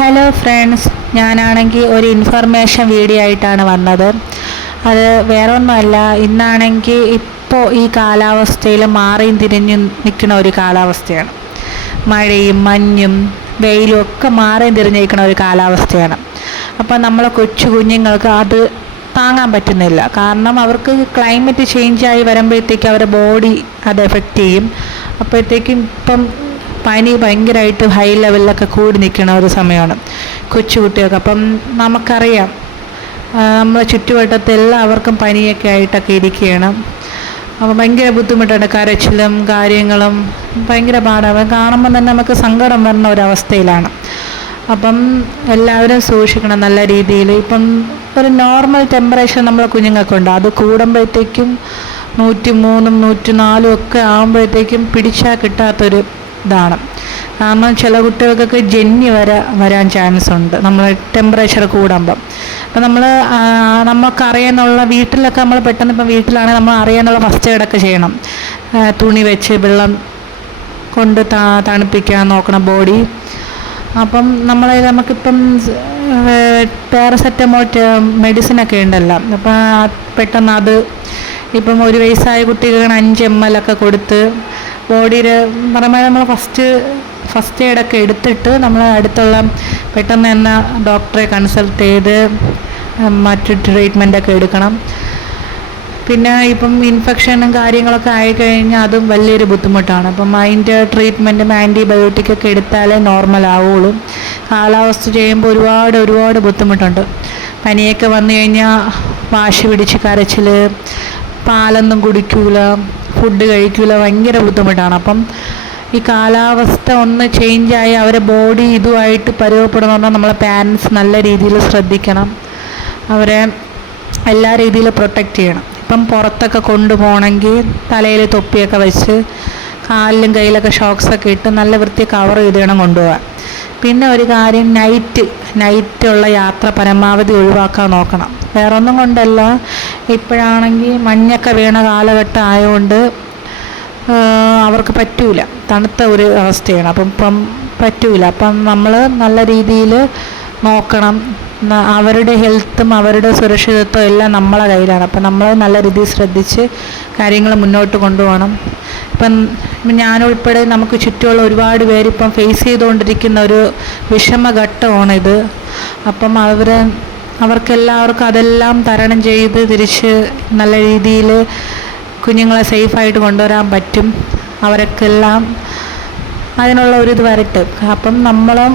Hello friends, ഞാനാണെങ്കിൽ ഒരു information video ആയിട്ടാണ് വന്നത്. അത് വേറെ ഒന്നുമല്ല, ഇന്നാണെങ്കിൽ ഇപ്പോൾ ഈ കാലാവസ്ഥയിൽ മാറിയും തിരിഞ്ഞും നിൽക്കുന്ന ഒരു കാലാവസ്ഥയാണ്. മഴയും മഞ്ഞും വെയിലും ഒക്കെ മാറിയും തിരിഞ്ഞ് നിൽക്കുന്ന ഒരു കാലാവസ്ഥയാണ്. അപ്പം നമ്മളെ കൊച്ചു കുഞ്ഞുങ്ങൾക്ക് അത് താങ്ങാൻ പറ്റുന്നില്ല. കാരണം അവർക്ക് ക്ലൈമറ്റ് ചേഞ്ചായി വരുമ്പോഴത്തേക്കും അവരുടെ ബോഡി അത് എഫക്റ്റ് ചെയ്യും. അപ്പോഴത്തേക്കും ഇപ്പം പനി ഭയങ്കരമായിട്ട് ഹൈ ലെവലിലൊക്കെ കൂടി നിൽക്കുന്ന ഒരു സമയമാണ് കൊച്ചു കുട്ടികൾക്ക്. അപ്പം നമുക്കറിയാം, നമ്മളെ ചുറ്റുവട്ടത്ത് എല്ലാവർക്കും പനിയൊക്കെ ആയിട്ടൊക്കെ ഇരിക്കുകയാണ്. അപ്പം ഭയങ്കര ബുദ്ധിമുട്ടുണ്ട്, കരച്ചിലും കാര്യങ്ങളും ഭയങ്കര പാടാണ്. കാണുമ്പോൾ തന്നെ നമുക്ക് സങ്കടം വരുന്ന ഒരവസ്ഥയിലാണ്. അപ്പം എല്ലാവരും സൂക്ഷിക്കണം നല്ല രീതിയിൽ. ഇപ്പം ഒരു നോർമൽ ടെമ്പറേച്ചർ നമ്മളെ കുഞ്ഞുങ്ങൾക്കുണ്ട്, അത് കൂടുമ്പോഴത്തേക്കും 103 104 ഒക്കെ ആകുമ്പോഴത്തേക്കും പിടിച്ചാൽ കിട്ടാത്തൊരു ഇതാണ്. കാരണം ചില കുട്ടികൾക്കൊക്കെ ജന്നി വരാൻ ചാൻസ് ഉണ്ട് നമ്മൾ ടെമ്പറേച്ചർ കൂടുമ്പം. അപ്പം നമുക്കറിയാനുള്ള വീട്ടിലൊക്കെ നമ്മൾ പെട്ടെന്ന് ഇപ്പം വീട്ടിലാണെങ്കിൽ നമ്മൾ അറിയാനുള്ള ഫസ്റ്റ് എയ്ഡൊക്കെ ചെയ്യണം. തുണി വെച്ച് വെള്ളം കൊണ്ട് തണുപ്പിക്കാൻ നോക്കണം ബോഡി. അപ്പം നമുക്കിപ്പം പാരസെറ്റമോൾ മെഡിസിനൊക്കെ ഉണ്ടല്ലോ. അപ്പം പെട്ടെന്ന് അത് ഇപ്പം ഒരു വയസ്സായ കുട്ടികൾക്ക് 5 ml ഒക്കെ കൊടുത്ത് ബോഡിയിൽ പറയുമ്പോൾ നമ്മൾ ഫസ്റ്റ് എയ്ഡൊക്കെ എടുത്തിട്ട് നമ്മൾ അടുത്തുള്ള പെട്ടെന്ന് തന്നെ ഡോക്ടറെ കൺസൾട്ട് ചെയ്ത് മറ്റു ട്രീറ്റ്മെൻറ്റൊക്കെ എടുക്കണം. പിന്നെ ഇപ്പം ഇൻഫെക്ഷനും കാര്യങ്ങളൊക്കെ ആയിക്കഴിഞ്ഞാൽ അതും വലിയൊരു ബുദ്ധിമുട്ടാണ്. അപ്പം അതിൻ്റെ ട്രീറ്റ്മെൻറ്റും ആൻറ്റിബയോട്ടിക്കൊക്കെ എടുത്താലേ നോർമൽ ആവുള്ളൂ. കാലാവസ്ഥ ചെയ്യുമ്പോൾ ഒരുപാട് ബുദ്ധിമുട്ടുണ്ട്. പനിയൊക്കെ വന്നു കഴിഞ്ഞാൽ വാശി പിടിച്ച് കരച്ചിൽ, പാലൊന്നും കുടിക്കൂല, ഫുഡ് കഴിക്കൂല, ഭയങ്കര ബുദ്ധിമുട്ടാണ്. അപ്പം ഈ കാലാവസ്ഥ ഒന്ന് ചേഞ്ചായി അവരെ ബോഡി ഇതുമായിട്ട് പരുവപ്പെടുന്ന നമ്മളെ പാരൻസ് നല്ല രീതിയിൽ ശ്രദ്ധിക്കണം. അവരെ എല്ലാ രീതിയിലും പ്രൊട്ടക്റ്റ് ചെയ്യണം. ഇപ്പം പുറത്തൊക്കെ കൊണ്ടുപോകണമെങ്കിൽ തലയിൽ തൊപ്പിയൊക്കെ വെച്ച് കാലിലും കയ്യിലൊക്കെ ഷോക്സൊക്കെ ഇട്ട് നല്ല വൃത്തി കവർ ചെയ്ത് വേണം കൊണ്ടുപോകാൻ. പിന്നെ ഒരു കാര്യം, നൈറ്റുള്ള യാത്ര പരമാവധി ഒഴിവാക്കാൻ നോക്കണം. വേറൊന്നും കൊണ്ടല്ല, ഇപ്പോഴാണെങ്കിൽ മഞ്ഞൊക്കെ വീണ കാലഘട്ടം ആയതുകൊണ്ട് അവർക്ക് പറ്റൂല, തണുത്ത ഒരു അവസ്ഥയാണ്. അപ്പം പറ്റൂല. അപ്പം നമ്മൾ നല്ല രീതിയിൽ നോക്കണം. അവരുടെ ഹെൽത്തും അവരുടെ സുരക്ഷിതത്വം എല്ലാം നമ്മളെ കയ്യിലാണ്. അപ്പം നമ്മൾ നല്ല രീതിയിൽ ശ്രദ്ധിച്ച് കാര്യങ്ങൾ മുന്നോട്ട് കൊണ്ടുപോകണം. ഇപ്പം ഞാനുൾപ്പെടെ നമുക്ക് ചുറ്റുമുള്ള ഒരുപാട് പേര് ഇപ്പം ഫേസ് ചെയ്തുകൊണ്ടിരിക്കുന്ന ഒരു വിഷമഘട്ടമാണിത്. അപ്പം അവർക്കെല്ലാവർക്കും അതെല്ലാം തരണം ചെയ്ത് തിരിച്ച് നല്ല രീതിയിൽ കുഞ്ഞുങ്ങളെ സേഫായിട്ട് കൊണ്ടുവരാൻ പറ്റും. അവർക്കെല്ലാം അതിനുള്ള ഒരിത് വരട്ടെ. അപ്പം നമ്മളെ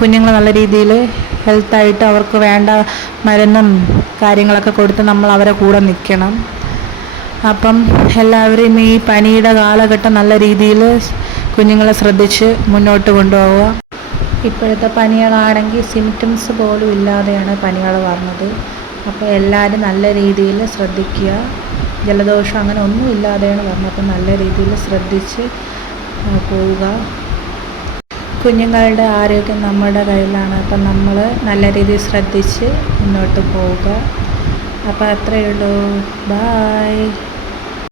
കുഞ്ഞുങ്ങൾ നല്ല രീതിയിൽ ഹെൽത്തായിട്ട് അവർക്ക് വേണ്ട മരുന്നും കാര്യങ്ങളൊക്കെ കൊടുത്ത് നമ്മൾ അവരെ കൂടെ നിൽക്കണം. അപ്പം എല്ലാവരും ഈ പനിയുടെ കാലഘട്ടം നല്ല രീതിയിൽ കുഞ്ഞുങ്ങളെ ശ്രദ്ധിച്ച് മുന്നോട്ട് കൊണ്ടുപോവുക. ഇപ്പോഴത്തെ പനികളാണെങ്കിൽ സിംറ്റംസ് പോലും ഇല്ലാതെയാണ് പനികൾ വരുന്നത്. അപ്പോൾ എല്ലാവരും നല്ല രീതിയിൽ ശ്രദ്ധിക്കുക. ജലദോഷം അങ്ങനെ ഒന്നും ഇല്ലാതെയാണ് വരുന്നത്. അപ്പം നല്ല രീതിയിൽ ശ്രദ്ധിച്ച് പോവുക. കുഞ്ഞുങ്ങളുടെ ആരോഗ്യം നമ്മുടെ കയ്യിലാണ്. അപ്പം നമ്മൾ നല്ല രീതിയിൽ ശ്രദ്ധിച്ച് മുന്നോട്ട് പോവുക. അപ്പോൾ അത്രയേ ഉള്ളൂ. ബായ്.